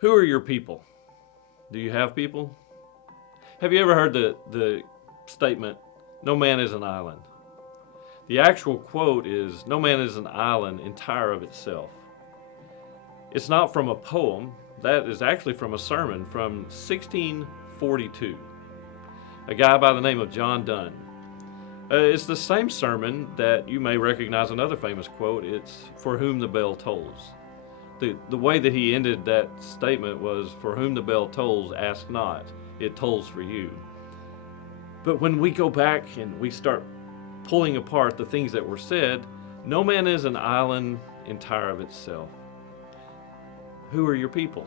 Who are your people? Do you have people? Have you ever heard the statement, no man is an island? The actual quote is, no man is an island entire of itself. It's not from a poem, that is actually from a sermon from 1642. A guy by the name of John Donne. It's the same sermon that you may recognize another famous quote. It's for whom the bell tolls. The way that he ended that statement was, for whom the bell tolls, ask not, it tolls for you. But when we go back and we start pulling apart the things that were said, no man is an island entire of itself. Who are your people?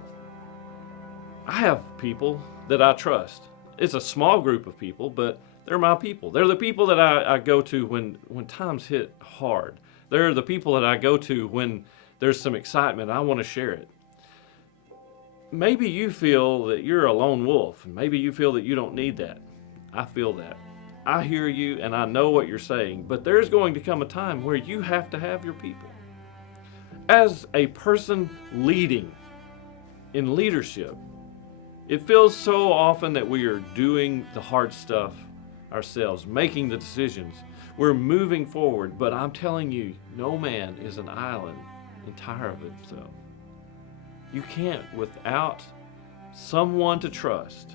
I have people that I trust. It's a small group of people, but they're my people. They're the people that I go to when times hit hard. They're the people that I go to when there's some excitement. I want to share it. Maybe you feel that you're a lone wolf, and maybe you feel that you don't need that. I feel that. I hear you and I know what you're saying, but there's going to come a time where you have to have your people. As a person leading in leadership, it feels so often that we are doing the hard stuff ourselves, making the decisions. We're moving forward, but I'm telling you, no man is an island entire of himself. You can't, without someone to trust,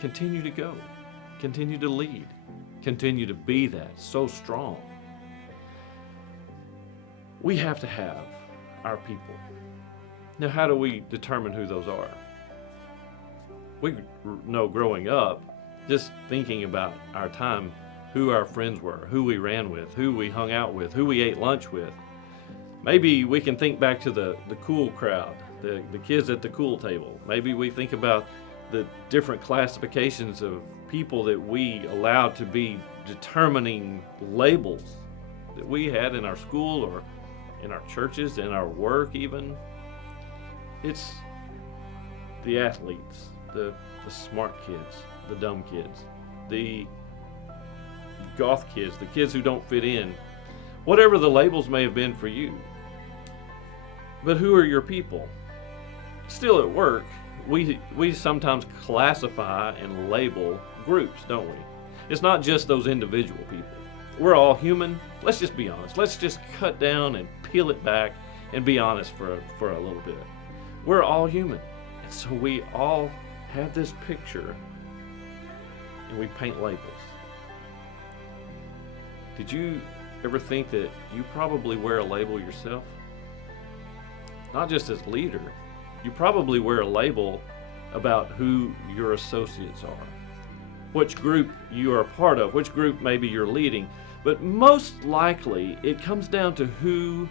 continue to go, continue to lead, continue to be that so strong. We have to have our people. Now, how do we determine who those are? We know growing up, just thinking about our time, who our friends were, who we ran with, who we hung out with, who we ate lunch with. Maybe we can think back to the cool crowd, the kids at the cool table. Maybe we think about the different classifications of people that we allowed to be determining labels that we had in our school or in our churches, in our work even. It's the athletes, the smart kids, the dumb kids, the goth kids, the kids who don't fit in, whatever the labels may have been for you. But who are your people? Still at work, we sometimes classify and label groups, don't we? It's not just those individual people. We're all human. Let's just be honest. Let's just cut down and peel it back and be honest for a little bit. We're all human. And so we all have this picture and we paint labels. Did you ever think that you probably wear a label yourself? Not just as leader, you probably wear a label about who your associates are, which group you are a part of, which group maybe you're leading. But most likely, it comes down to who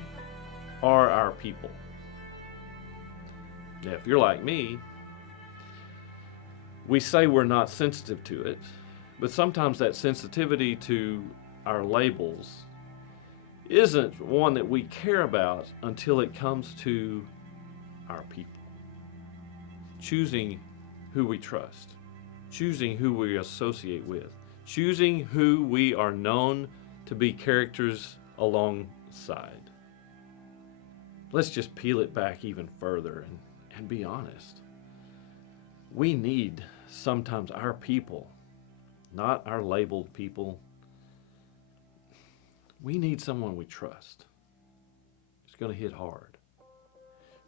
are our people. Now, if you're like me, we say we're not sensitive to it, but sometimes that sensitivity to our labels isn't one that we care about until it comes to our people. Choosing who we trust, choosing who we associate with, choosing who we are known to be characters alongside. Let's just peel it back even further and be honest. We need sometimes our people, not our labeled people. We need someone we trust. It's going to hit hard.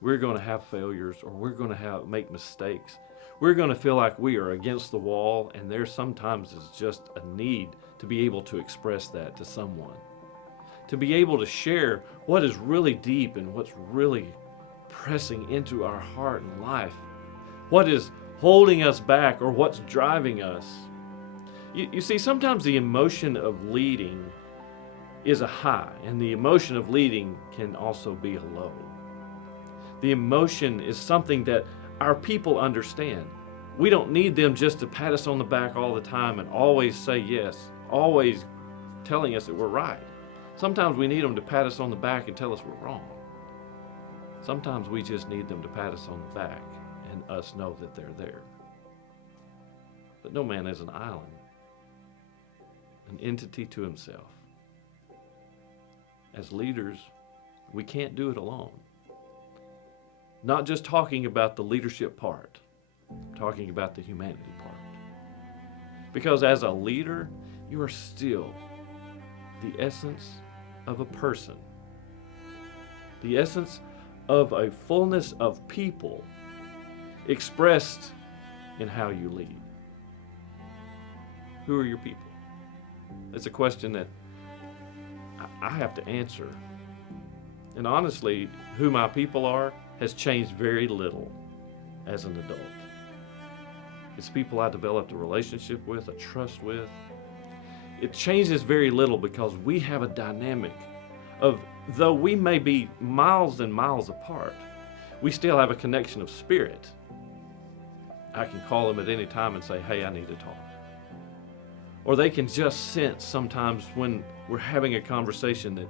We're going to have failures, or we're going to make mistakes. We're going to feel like we are against the wall, and there sometimes is just a need to be able to express that to someone. To be able to share what is really deep and what's really pressing into our heart and life. What is holding us back or what's driving us. You see, sometimes the emotion of leading is a high, and the emotion of leading can also be a low. The emotion is something that our people understand. We don't need them just to pat us on the back all the time and always say yes, always telling us that we're right. Sometimes we need them to pat us on the back and tell us we're wrong. Sometimes we just need them to pat us on the back and us know that they're there. But no man is an island, an entity to himself. As leaders, we can't do it alone. Not just talking about the leadership part, I'm talking about the humanity part. Because as a leader, you are still the essence of a person, the essence of a fullness of people expressed in how you lead. Who are your people? It's a question that I have to answer. And honestly, who my people are has changed very little as an adult. It's people I developed a relationship with, a trust with. It changes very little because we have a dynamic of, though we may be miles and miles apart, we still have a connection of spirit. I can call them at any time and say, hey, I need to talk. Or they can just sense sometimes when we're having a conversation that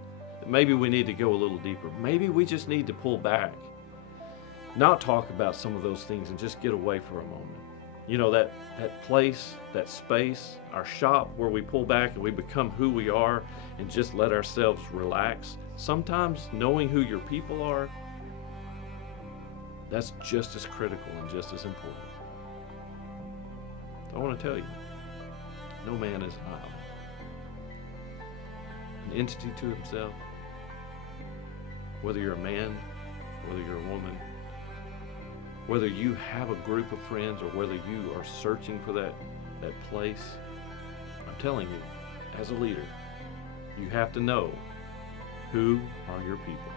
maybe we need to go a little deeper. Maybe we just need to pull back, not talk about some of those things and just get away for a moment. You know, that place, that space, our shop where we pull back and we become who we are and just let ourselves relax. Sometimes knowing who your people are, that's just as critical and just as important. I want to tell you, no man is an island. An entity to himself, whether you're a man, whether you're a woman, whether you have a group of friends or whether you are searching for that place, I'm telling you, as a leader, you have to know who are your people.